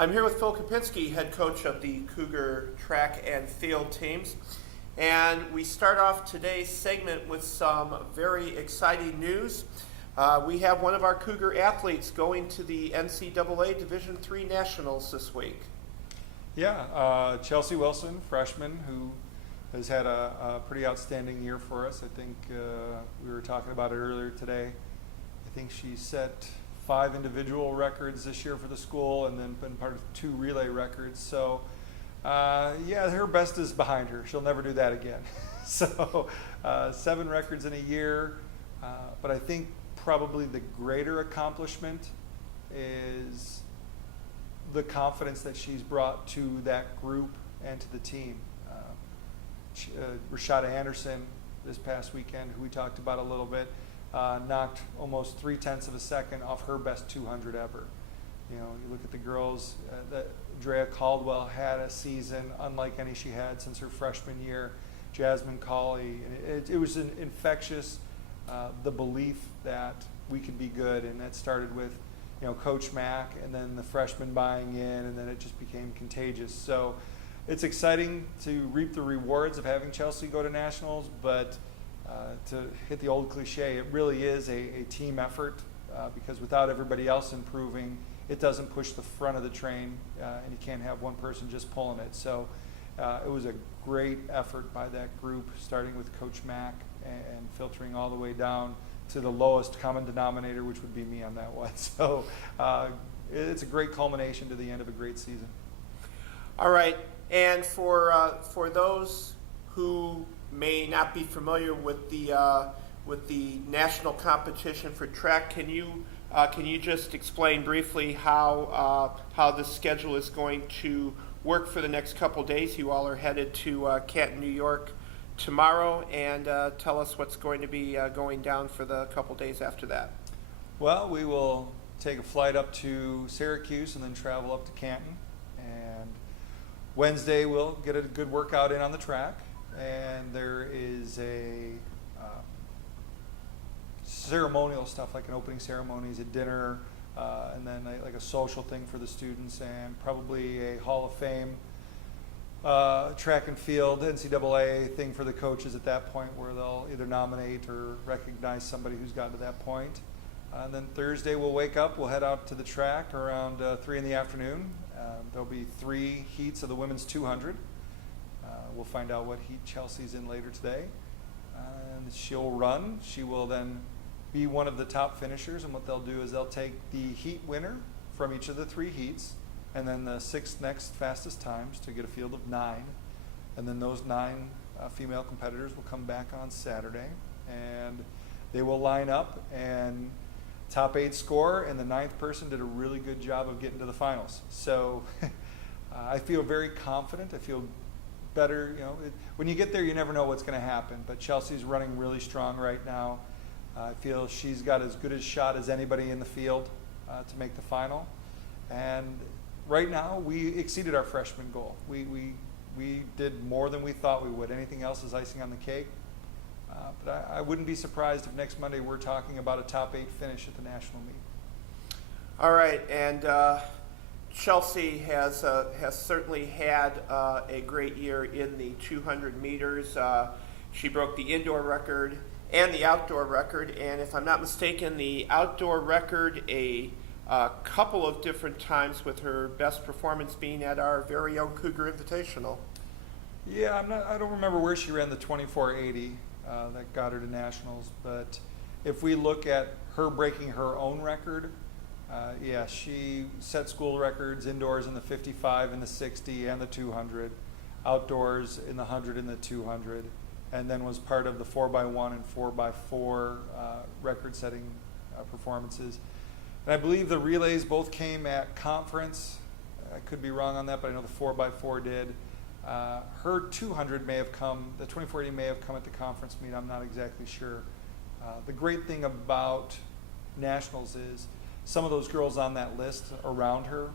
I'm here with Phil Kopinski, head coach of the Cougar track and field teams. And we start off today's segment with some very exciting news. We have one of our Cougar athletes going to the NCAA Division III Nationals this week. Yeah, Chelsee Wilson, freshman, who has had a pretty outstanding year for us. I think we were talking about it earlier today. I think she set 5 individual records this year for the school and then been part of 2 relay records. So, yeah, her best is behind her. She'll never do that again. So, 7 records in a year. But I think probably the greater accomplishment is the confidence that she's brought to that group and to the team. Rashada Anderson this past weekend, who we talked about a little bit, knocked almost 0.3 of a second off her best 200 ever. You know, you look at the girls, Drea Caldwell had a season unlike any she had since her freshman year. Jasmine Cawley, it was infectious, the belief that we could be good, and that started with, you know, Coach Mack and then the freshmen buying in, and then it just became contagious. So it's exciting to reap the rewards of having Chelsee go to nationals, but to hit the old cliche, it really is a team effort because without everybody else improving, it doesn't push the front of the train, and you can't have one person just pulling it. So it was a great effort by that group, starting with Coach Mack and filtering all the way down to the lowest common denominator, which would be me on that one. So it's a great culmination to the end of a great season. All right, and for those who may not be familiar with the national competition for track, can you just explain briefly how the schedule is going to work for the next couple days? You all are headed to Canton, New York tomorrow, and tell us what's going to be going down for the couple days after that. Well, we will take a flight up to Syracuse and then travel up to Canton, and Wednesday we'll get a good workout in on the track, and there is a ceremonial stuff like an opening ceremonies, a dinner, and then like a social thing for the students, and probably a Hall of Fame track and field NCAA thing for the coaches at that point, where they'll either nominate or recognize somebody who's gotten to that point. And then Thursday we'll wake up, we'll head out to the track around 3 in the afternoon. There'll be 3 heats of the women's 200. We'll find out what heat Chelsea's in later today. And she'll run. She will then be one of the top finishers, and what they'll do is they'll take the heat winner from each of the 3 heats and then the 6 next fastest times to get a field of 9. And then those 9 female competitors will come back on Saturday, and they will line up, and top 8 score, and the 9th person did a really good job of getting to the finals. So I feel very confident. I feel better. You know, when you get there, you never know what's going to happen. But Chelsea's running really strong right now. I feel she's got as good a shot as anybody in the field to make the final. And right now, we exceeded our freshman goal. We did more than we thought we would. Anything else is icing on the cake. But I wouldn't be surprised if next Monday we're talking about a top 8 finish at the national meet. All right, and Chelsee has certainly had a great year in the 200 meters. She broke the indoor record and the outdoor record, and if I'm not mistaken, the outdoor record a couple of different times, with her best performance being at our very own Cougar Invitational. Yeah, I don't remember where she ran the 2480 that got her to nationals, but if we look at her breaking her own record, yeah, she set school records indoors in the 55 and the 60 and the 200, outdoors in the 100 and the 200, and then was part of the 4x1 and 4x4 record-setting performances. And I believe the relays both came at conference. I could be wrong on that, but I know the 4x4 did. Her 200 may have come, the 2480 may have come at the conference meet. I'm not exactly sure. The great thing about nationals is some of those girls on that list around her,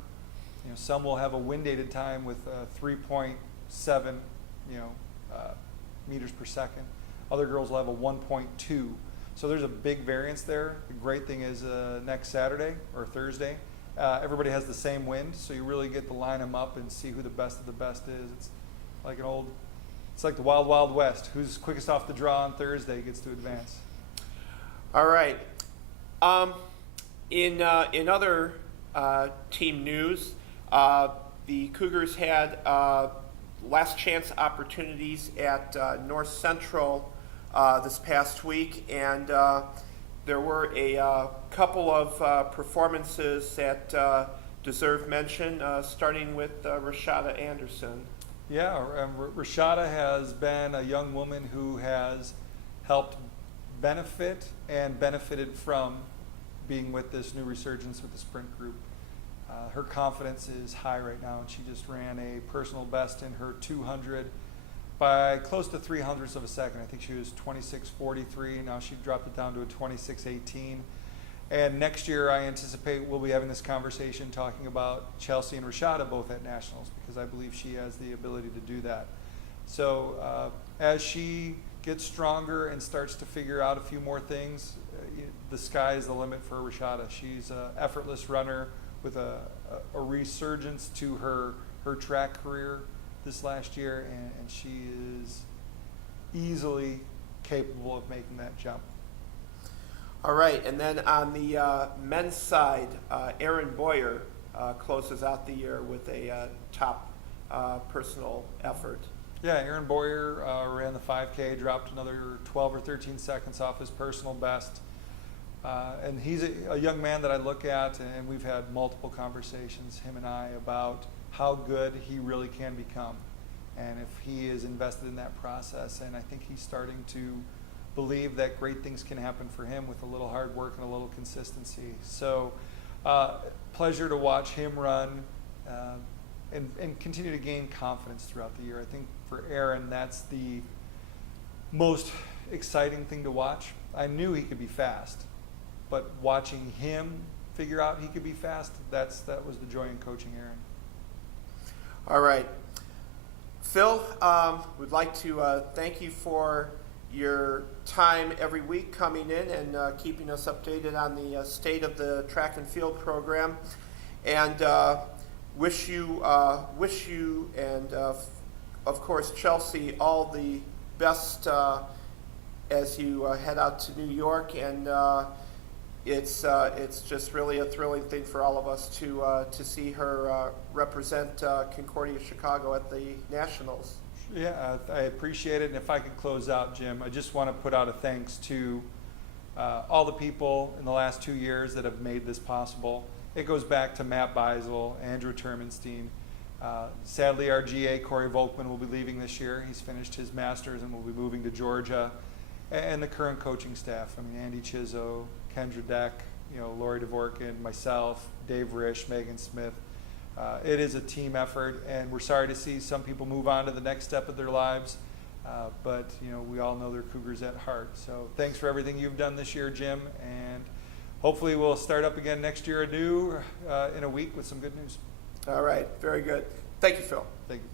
you know, some will have a wind-dated time with 3.7, meters per second. Other girls will have a 1.2. So there's a big variance there. The great thing is next Saturday or Thursday, everybody has the same wind, so you really get to line them up and see who the best of the best is. It's like the Wild Wild West. Who's quickest off the draw on Thursday gets to advance. All right. In other team news, the Cougars had last chance opportunities at North Central this past week, and there were a couple of performances that deserve mention, starting with Rashada Anderson. Yeah, Rashada has been a young woman who has helped benefit and benefited from being with this new resurgence with the sprint group. Her confidence is high right now, and she just ran a personal best in her 200 by close to 300ths of a second. I think she was 26:43. Now she dropped it down to a 26:18. And next year, I anticipate we'll be having this conversation talking about Chelsee and Rashada both at Nationals, because I believe she has the ability to do that. So as she gets stronger and starts to figure out a few more things, the sky is the limit for Rashada. She's an effortless runner with a resurgence to her track career this last year, and she is easily capable of making that jump. All right, and then on the men's side, Aaron Boyer closes out the year with a top personal effort. Yeah, Aaron Boyer ran the 5K, dropped another 12 or 13 seconds off his personal best. And he's a young man that I look at, and we've had multiple conversations, him and I, about how good he really can become, and if he is invested in that process. And I think he's starting to believe that great things can happen for him with a little hard work and a little consistency. So pleasure to watch him run and continue to gain confidence throughout the year. I think for Aaron, that's the most exciting thing to watch. I knew he could be fast, but watching him figure out he could be fast, that was the joy in coaching Aaron. All right. Phil, would like to thank you for your time every week coming in and keeping us updated on the state of the track and field program, and wish you and of course Chelsee all the best as you head out to New York. And it's just really a thrilling thing for all of us to see her represent Concordia Chicago at the Nationals. Yeah, I appreciate it. And if I could close out, Jim, I just want to put out a thanks to all the people in the last 2 years that have made this possible. It goes back to Matt Beisel, Andrew Termenstein. Sadly, our GA, Corey Volkman, will be leaving this year. He's finished his master's and will be moving to Georgia. And the current coaching staff. I mean, Andy Chizzo, Kendra Deck, Lori Dvorkin, myself, Dave Risch, Megan Smith. It is a team effort, and we're sorry to see some people move on to the next step of their lives. But we all know they're Cougars at heart. So thanks for everything you've done this year, Jim, and hopefully we'll start up again next year anew in a week with some good news. All right, very good. Thank you, Phil. Thank you.